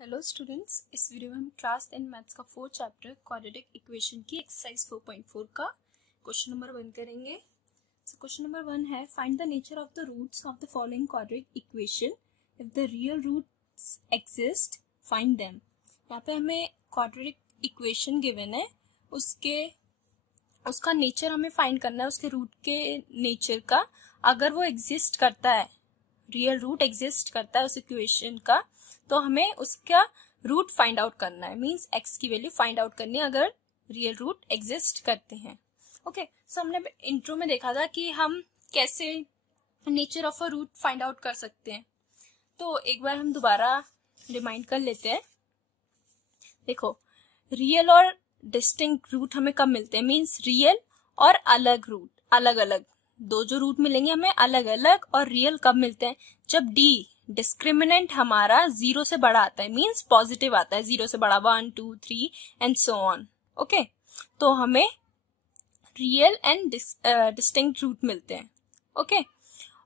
Hello students, इस video में हम क्लास 10 मैथ्स का 4th चैप्टर क्वाड्रेटिक इक्वेशन की एक्सरसाइज 4.4 का क्वेश्चन नंबर 1 करेंगे। क्वेश्चन नंबर 1 है, find the nature of the roots of the following quadratic equation, if the real roots exist find them. यहाँ पे हमें क्वाड्रेटिक इक्वेशन गिवन है, उसका नेचर हमें फाइंड करना है, उसके रूट के नेचर का। अगर वो एग्जिस्ट करता है, रियल रूट एग्जिस्ट करता है उस इक्वेशन का, तो हमें उसका रूट फाइंड आउट करना है। मींस एक्स की वैल्यू फाइंड आउट करनी है अगर रियल रूट एग्जिस्ट करते हैं। ओके, सो हमने इंट्रो में देखा था कि हम कैसे nature of a root find out कर सकते हैं। तो एक बार हम दोबारा रिमाइंड कर लेते हैं। देखो, रियल और डिस्टिंक्ट रूट हमें कब मिलते हैं? मींस रियल और अलग रूट, अलग अलग दो जो रूट मिलेंगे हमें अलग अलग। और रियल कब मिलते हैं? जब डी डिस्क्रिमिनेंट हमारा 0 से बड़ा आता है, मींस पॉजिटिव आता है, 0 से बड़ा 1 2 3 एंड सो ऑन। ओके, तो हमें रियल एंड डिस्टिंक्ट रूट मिलते हैं। ओके,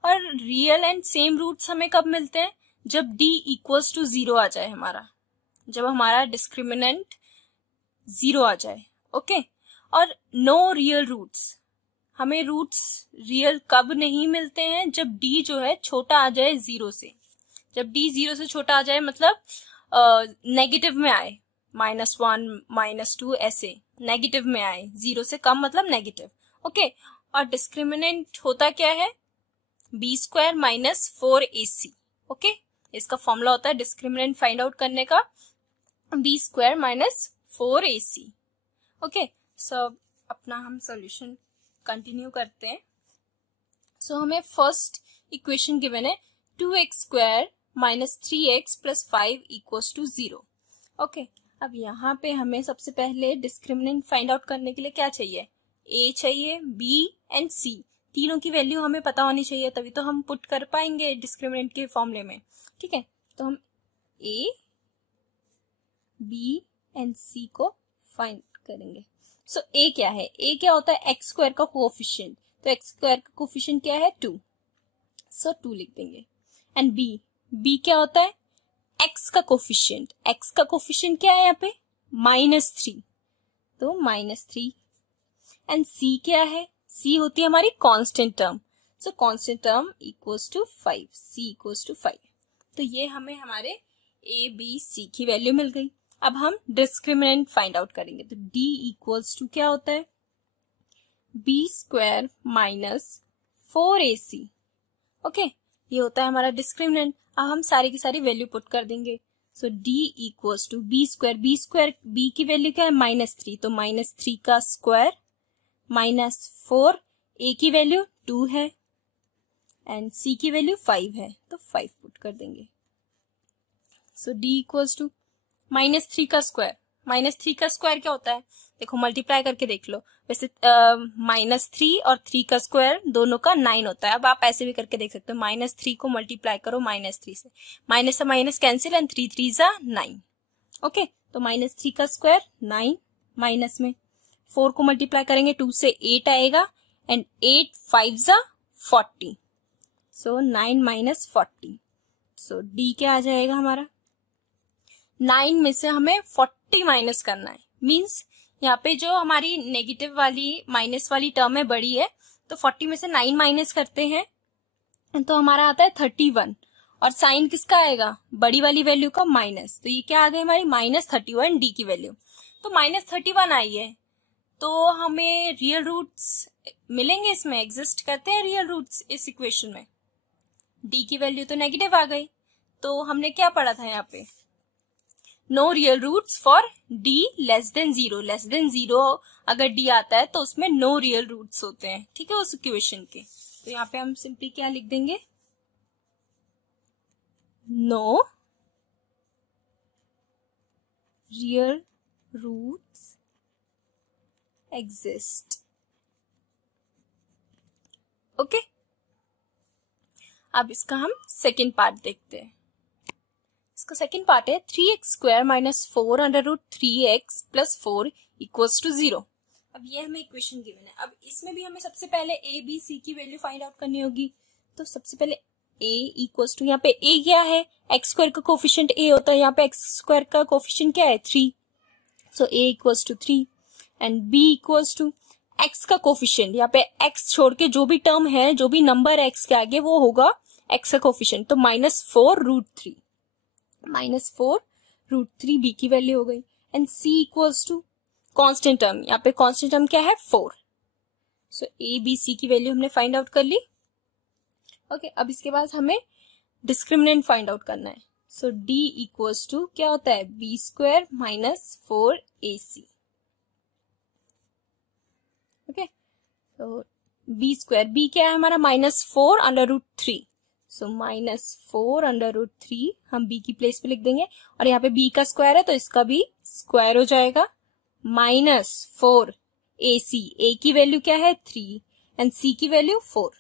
और रियल एंड सेम रूट्स हमें कब मिलते हैं? जब डी इक्वल्स टू 0 आ जाए हमारा, जब हमारा डिस्क्रिमिनेंट 0 आ जाए। ओके, और नो रियल रूट्स, हमें रूट्स रियल कब नहीं मिलते हैं? जब डी जो है छोटा आ जाए 0 से। जब डी 0 से छोटा आ जाए मतलब नेगेटिव में आए, -1 -2 ऐसे नेगेटिव में आए, 0 से कम मतलब नेगेटिव। ओके, और डिस्क्रिमिनेंट होता क्या है? b² - 4ac। ओके, इसका फॉर्मूला होता है डिस्क्रिमिनेंट फाइंड आउट करने का, b² - 4ac। ओके, सो अपना हम सॉल्यूशन कंटिन्यू करते हैं। सो हमें फर्स्ट इक्वेशन गिवन है 2x² - 3x + 5 = 0। ओके, अब यहाँ पे हमें सबसे पहले डिस्क्रिमिनेंट फाइंड आउट करने के लिए क्या चाहिए? a चाहिए, b एंड c, तीनों की वैल्यू हमें पता होनी चाहिए, तभी तो हम पुट कर पाएंगे डिस्क्रिमिनेंट के फॉर्मूले में। ठीक है, तो हम a, b एंड c को फाइंड करेंगे। सो a क्या है? a क्या होता है? x² का कोएफिशिएंट, तो x² का कोएफिशिएंट क्या है? 2, सो 2 लिख देंगे। एंड b क्या होता है? x का कोएफिशिएंट, x का कोएफिशिएंट क्या है यहाँ पे? -3, तो -3। एंड c क्या है? c होती है हमारी constant term, so constant term equals to 5, c equals to 5। तो ये हमें हमारे a b c की वैल्यू मिल गई। अब हम डिस्क्रिमिनेंट फाइंड आउट करेंगे, तो d इक्वल्स टू क्या होता है? b² - 4ac। ओके, ये होता है हमारा डिस्क्रिमिनेंट। अब हम सारी की सारी वैल्यू पुट कर देंगे। So d equals to b² b की वैल्यू क्या है? -3, तो -3 का स्क्वायर -4, a की वैल्यू 2 है एंड c की वैल्यू 5 है, तो 5 पुट कर देंगे। सो d इक्वल्स टू -3 का स्क्वायर, -3 का स्क्वायर क्या होता है? देखो, मल्टीप्लाई करके देख लो। वैसे -3 और 3 का स्क्वायर दोनों का 9 होता है। अब आप ऐसे भी करके देख सकते हो, -3 को मल्टीप्लाई करो -3 से, माइनस से माइनस कैंसिल एंड 3 3 जा 9। ओके, तो -3 का स्क्वायर 9, माइनस में 4 को मल्टीप्लाई करेंगे 2 से 8 आएगा एंड 8 5 जा 40, सो 9 - 40। सो डी क्या आ जाएगा हमारा? 9 में से हमें 40 माइनस करना है। मींस यहाँ पे जो हमारी नेगेटिव वाली माइनस वाली टर्म है बड़ी है, तो 40 में से 9 माइनस करते हैं तो हमारा आता है 31। और साइन किसका आएगा? बड़ी वाली वैल्यू का माइनस, तो ये क्या आ गई हमारी? -31 डी की वैल्यू। तो -31 आई है, तो हमें रियल रूट्स मिलेंगे, इसमें एग्जिस्ट करते हैं रियल रूट्स इस इक्वेशन में। डी की वैल्यू तो नेगेटिव आ गई, तो हमने क्या पढ़ा था यहाँ पे? No real roots for d <0। Less than 0 अगर d आता है तो उसमें नो रियल रूट्स होते हैं। ठीक है, उस इक्वेशन के। तो यहाँ पे हम सिंपली क्या लिख देंगे? No real roots exist. Okay, अब इसका हम सेकेंड पार्ट देखते हैं। इसका सेकेंड पार्ट है 3x² - 4√3x + 4 = 0। अब ये हमें इक्वेशन गिवन है। अब इसमें भी हमें सबसे पहले a b c की वैल्यू फाइंड आउट करनी होगी। तो सबसे पहले a इक्वल्स टू, यहाँ पे a क्या है, एक्स स्क्वायर का कोफिशिएंट a होता है, यहाँ पे एक्स स्क्वायर का कोफिशिएंट क्या है 3, so a equals to 3 and b equals to x का कोफिशिएंट, यहाँ पे x छोड़ के जो भी टर्म है, जो भी नंबर है x के आगे वो होगा x का कोफिशिएंट, तो -4√3, -4√3 b की वैल्यू हो गई and c equals to constant term, यहाँ पे कांस्टेंट टर्म क्या है 4, सो a b c की वैल्यू हमने फाइंड आउट कर ली। ओके, अब इसके बाद हमें डिस्क्रिमिनेंट फाइंड आउट करना है, सो d इक्वल्स टू क्या होता है b² - 4ac। ओके, तो b² क्या है हमारा -4√3, सो -4√3 हम b की प्लेस पे लिख देंगे और यहाँ पे b का स्क्वायर है तो इसका भी स्क्वायर हो जाएगा, -4ac, a की वैल्यू क्या है 3 एंड c की वैल्यू 4।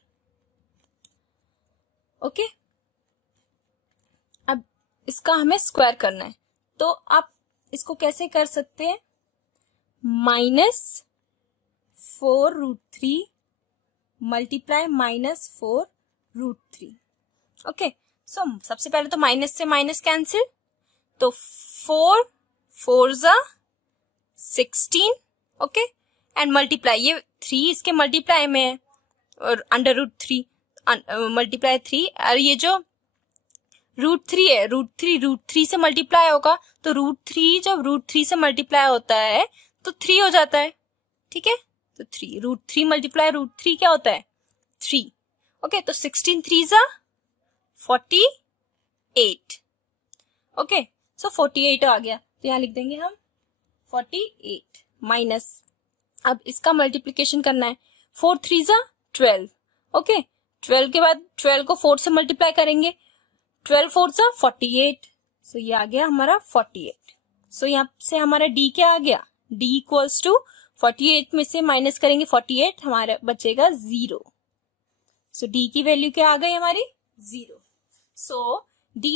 ओके, अब इसका हमें स्क्वायर करना है, तो आप इसको कैसे कर सकते हैं, -4√3 मल्टीप्लाई -4√3। ओके, सो सबसे पहले तो माइनस से माइनस कैंसिल, तो 4 4 जा 16, ओके, एंड मल्टीप्लाई, ये 3 इसके मल्टीप्लाई में है और √3 मल्टीप्लाई 3, और ये जो √3 है, √3 से मल्टीप्लाई होगा, तो √3 जब √3 से मल्टीप्लाई होता है तो 3 हो जाता है, ठीक है, तो 3 √3 मल्टीप्लाई √3 क्या होता है 3। ओके, तो 16 3 जा 48, ओके, सो 48 आ गया, तो यहाँ लिख देंगे हम 48 माइनस, अब इसका मल्टीप्लीकेशन करना है, 4 3 जा 12, ओके, 12 के बाद 12 को 4 से मल्टीप्लाई करेंगे, 12 4 जा 48, सो ये आ गया हमारा 48। सो यहाँ से हमारा d क्या आ गया, d इक्वल्स टू 48 में से माइनस करेंगे 48, हमारा बचेगा 0, सो d की वैल्यू क्या आ गई हमारी 0। सो d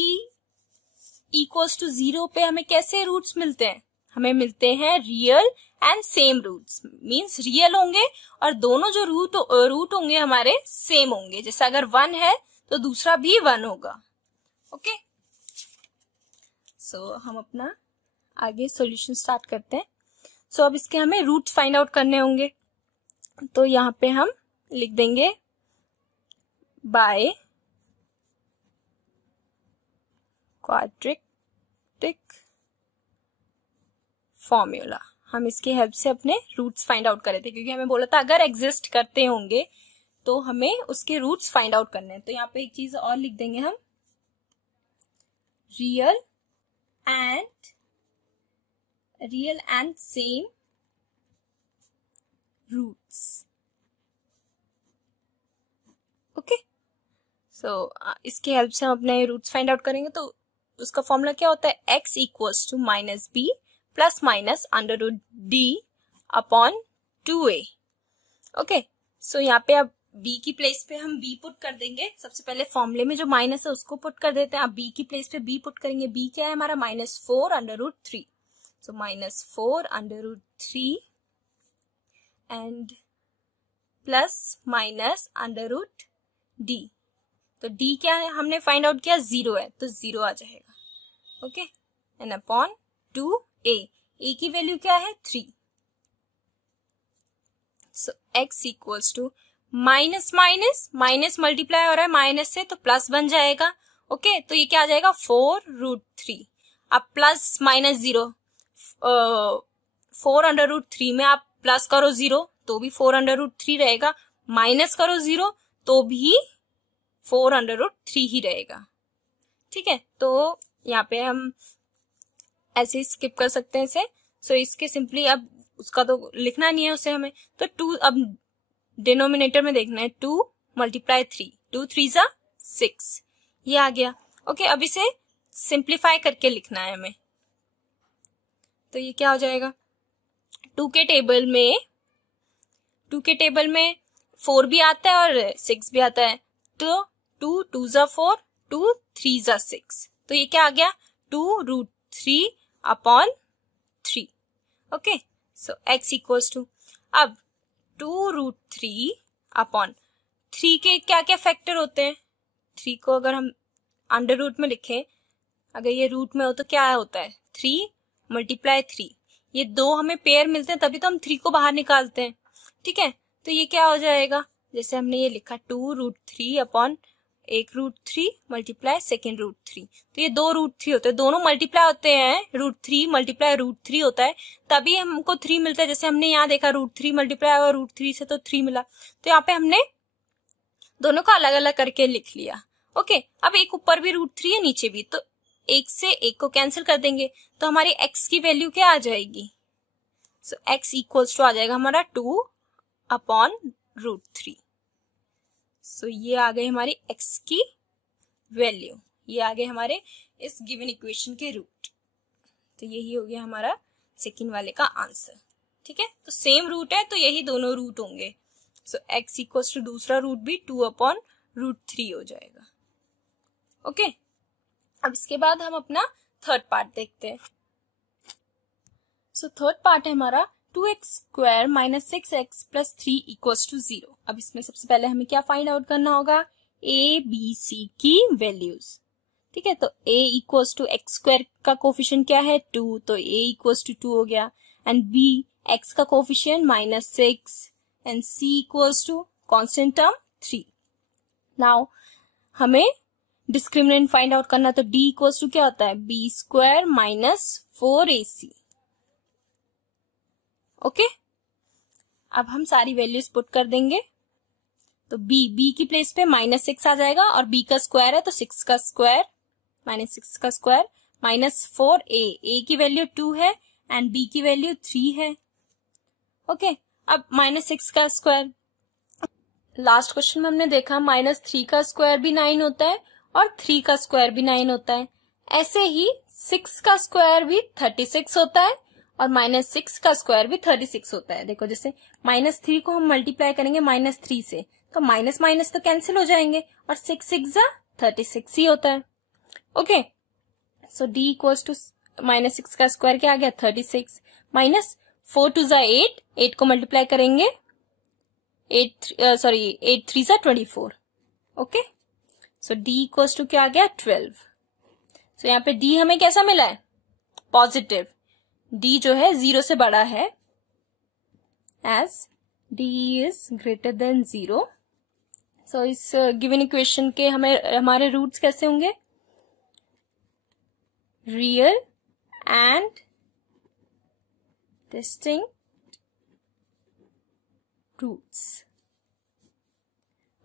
इक्वल्स टू 0 पे हमें कैसे रूट्स मिलते हैं, हमें मिलते हैं real and same roots, means real होंगे और दोनों जो रूट होंगे हमारे सेम होंगे, जैसे अगर 1 है तो दूसरा भी 1 होगा। ओके, सो हम अपना आगे सॉल्यूशन स्टार्ट करते हैं। सो अब इसके हमें रूट्स फाइंड आउट करने होंगे, तो यहाँ पे हम लिख देंगे बाय क्वाड्रेटिक फॉर्मूला, हम इसकी हेल्प से अपने रूट्स फाइंड आउट कर रहे थे, क्योंकि हमें बोला था अगर एग्जिस्ट करते होंगे तो हमें उसके रूट्स फाइंड आउट करने हैं। तो यहाँ पे एक चीज और लिख देंगे हम, real and same roots. Okay, so इसकी हेल्प से हम अपने रूट्स फाइंड आउट करेंगे, तो उसका फॉर्मूला क्या होता है, x equals to -b plus minus √d upon 2a। Okay, so यहाँ पे अब b की प्लेस पे हम b पुट कर देंगे, सबसे पहले फॉर्मूले में जो माइनस है उसको पुट कर देते हैं, अब b की प्लेस पे b पुट करेंगे, b क्या है हमारा -4√3, सो -4√3 एंड प्लस माइनस √d, तो d क्या है हमने फाइंड आउट किया 0 है, तो 0 आ जाएगा, okay, and upon 2a, a की वैल्यू क्या है 3, so x equals to minus multiply हो रहा है माइनस से तो प्लस बन जाएगा, ओके, तो ये क्या आ जाएगा 4√3, अब प्लस माइनस 0, 4√3 में आप प्लस करो 0 तो भी 4√3 रहेगा, माइनस करो 0 तो भी 4√3 ही रहेगा, ठीक है, तो यहाँ पे हम ऐसे स्किप कर सकते हैं इसे। सो इसके सिंपली अब उसका तो लिखना नहीं है उसे हमें, तो 2 अब डिनोमिनेटर में देखना है, 2 मल्टीप्लाई 3, 2 3 जा 6, ये आ गया, ओके, अब इसे सिंप्लीफाई करके लिखना है हमें, तो ये क्या हो जाएगा, 2 के टेबल में 4 भी आता है और 6 भी आता है, तो 2 2 जा 4, 2 3 जा 6, तो ये क्या आ गया 2√3 upon 3, okay, so x equals to, अब 2√3 अपॉन 3 के क्या क्या फैक्टर होते हैं, 3 को अगर हम अंडर रूट में लिखें, अगर ये रूट में हो तो क्या होता है 3 मल्टीप्लाई 3, ये दो हमें पेयर मिलते हैं तभी तो हम 3 को बाहर निकालते हैं, ठीक है। तो ये क्या हो जाएगा, जैसे हमने ये लिखा 2√3 अपॉन एक √3 मल्टीप्लाई सेकेंड √3, तो ये दो √3 होते हैं, दोनों मल्टीप्लाई होते हैं, √3 मल्टीप्लाई √3 होता है, तभी हमको 3 मिलता है। जैसे हमने यहाँ देखा √3 मल्टीप्लाई और √3 से तो 3 मिला, तो यहाँ पे हमने दोनों को अलग अलग करके लिख लिया। ओके, अब एक ऊपर भी √3 है नीचे भी, तो एक से एक को कैंसिल कर देंगे तो हमारी x की वैल्यू क्या आ जाएगी, सो x इक्वल्स टू आ जाएगा हमारा 2 अपॉन √3। सो ये आ गई हमारी x की वैल्यू, ये आ गए हमारे इस गिवन इक्वेशन के रूट। तो यही हो गया हमारा सेकंड वाले का आंसर, ठीक है। तो सेम रूट है तो यही दोनों रूट होंगे, सो x इक्वल्स टू दूसरा रूट भी 2 अपॉन √3 हो जाएगा। ओके, अब इसके बाद हम अपना थर्ड पार्ट देखते हैं। सो थर्ड पार्ट है हमारा 2x² - 6x + 3 = 0। अब इसमें सबसे पहले हमें क्या फाइंड आउट करना होगा, a b c की वैल्यूज, ठीक है। तो a = x² का कोफिशिएंट क्या है 2, तो a = 2 हो गया, एंड b x का coefficient -6 and c = constant term 3। Now हमें डिस्क्रिमिनेंट फाइंड आउट करना, तो d = क्या होता है b² - 4ac। ओके, अब हम सारी वैल्यूज पुट कर देंगे, तो b की प्लेस पे -6 आ जाएगा और b का स्क्वायर है तो 6 का स्क्वायर -6 का स्क्वायर -4a की वैल्यू 2 है एंड b की वैल्यू 3 है। ओके, अब -6 का स्क्वायर, लास्ट क्वेश्चन में हमने देखा -3 का स्क्वायर भी 9 होता है और 3 का स्क्वायर भी 9 होता है, ऐसे ही 6 का स्क्वायर भी 36 होता है और -6 का स्क्वायर भी 36 होता है। देखो जैसे -3 को हम मल्टीप्लाई करेंगे -3 से तो माइनस माइनस तो कैंसिल हो जाएंगे और 6 6 36 ही होता है। ओके, सो d = -6 का स्क्वायर क्या आ गया 36 -4 2 8, 8 को मल्टीप्लाई करेंगे 8 3 24। ओके, सो d = क्या आ गया 12। सो यहाँ पे d हमें कैसा मिला है पॉजिटिव, d जो है 0 से बड़ा है, as d is greater than 0। So इस गिवन इक्वेशन के हमारे रूट्स कैसे होंगे, real and distinct roots.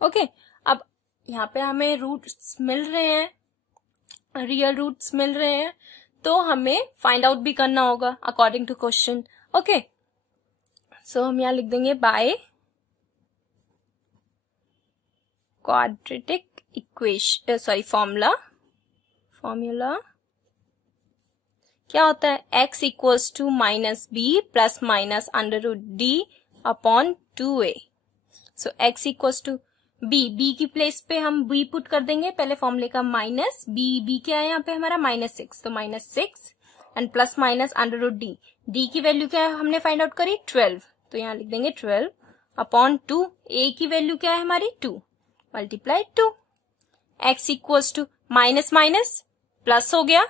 Okay, अब यहाँ पे हमें रूट्स मिल रहे हैं, रियल रूट्स मिल रहे हैं, तो हमें फाइंड आउट भी करना होगा अकॉर्डिंग टू क्वेश्चन। ओके, सो हम यहाँ लिख देंगे बाय क्वाड्रेटिक इक्वेशन, फॉर्मूला क्या होता है x = -b ± √d upon 2a। सो x = b की प्लेस पे हम b पुट कर देंगे, पहले फॉर्मूले का माइनस b क्या है यहाँ पे हमारा -6, तो -6 and plus minus √d, d की वैल्यू क्या है हमने फाइंड आउट करी 12, तो यहाँ लिख देंगे 12 अपॉन 2, a की वैल्यू क्या है हमारी 2 multiply 2, x = minus minus plus हो गया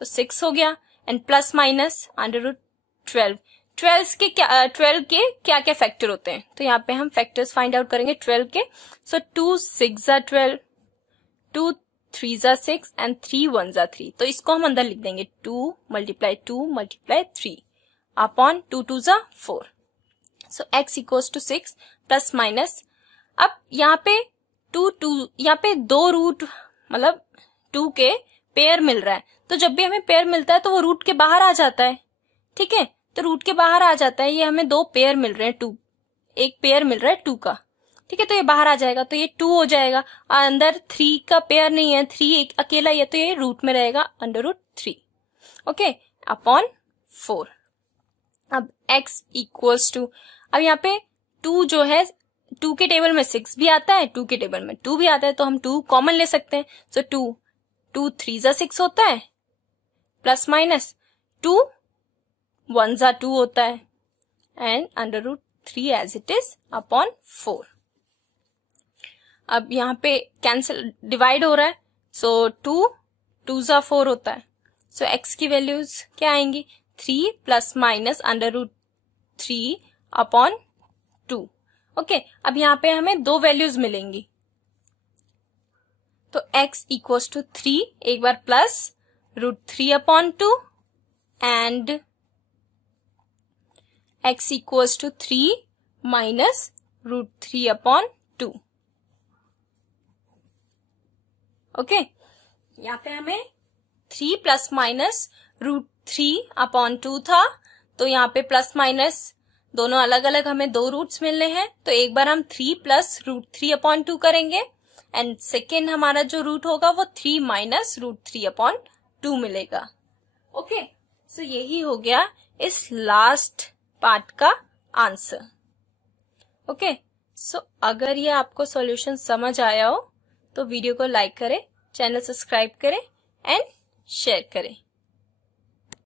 तो 6 हो गया एंड प्लस माइनस √12। 12 के क्या क्या फैक्टर होते हैं, तो यहाँ पे हम फैक्टर्स फाइंड आउट करेंगे 12 के। सो 2 6 12, 2 3 6 एंड 3 1 3, तो इसको हम अंदर लिख देंगे 2 × 3 अपॉन 2 2 4। सो x = 6 प्लस माइनस, अब यहाँ पे यहाँ पे दो रूट मतलब 2 के पेयर मिल रहा है, तो जब भी हमें पेयर मिलता है तो वो रूट के बाहर आ जाता है, ठीक है। तो रूट के बाहर आ जाता है, ये हमें दो पेयर मिल रहे हैं, 2 एक पेयर मिल रहा है 2 का, ठीक है, तो ये बाहर आ जाएगा तो ये 2 हो जाएगा, और अंदर 3 का पेयर नहीं है, 3 एक अकेला ही है तो ये रूट में रहेगा √3। Okay, upon 4। अब x = अब यहाँ पे 2 जो है 2 के टेबल में 6 भी आता है, 2 के टेबल में 2 भी आता है, तो हम 2 कॉमन ले सकते हैं। सो 2 3 6 होता है प्लस माइनस 2 1 2 होता है and √3 as it is upon 4। अब यहाँ पे कैंसिल डिवाइड हो रहा है, सो 2 ज़ा 4 होता है। सो x की वैल्यूज क्या आएंगी, 3 प्लस माइनस √3 अपॉन 2। ओके, अब यहाँ पे हमें दो वैल्यूज मिलेंगी, तो x इक्वल्स टू 3, एक बार plus √3 upon 2 and x equals to 3 minus √3 upon 2। Okay, यहाँ पे हमें 3 प्लस माइनस √3 अपॉन 2 था, तो यहाँ पे प्लस माइनस दोनों अलग अलग हमें दो रूट्स मिलने हैं, तो एक बार हम 3 प्लस √3 अपॉन 2 करेंगे एंड सेकेंड हमारा जो रूट होगा वो 3 माइनस √3 अपॉन 2 मिलेगा। ओके, सो यही हो गया इस लास्ट पार्ट का आंसर। ओके, सो अगर ये आपको सॉल्यूशन समझ आया हो तो वीडियो को लाइक करें, चैनल सब्सक्राइब करें एंड शेयर करें।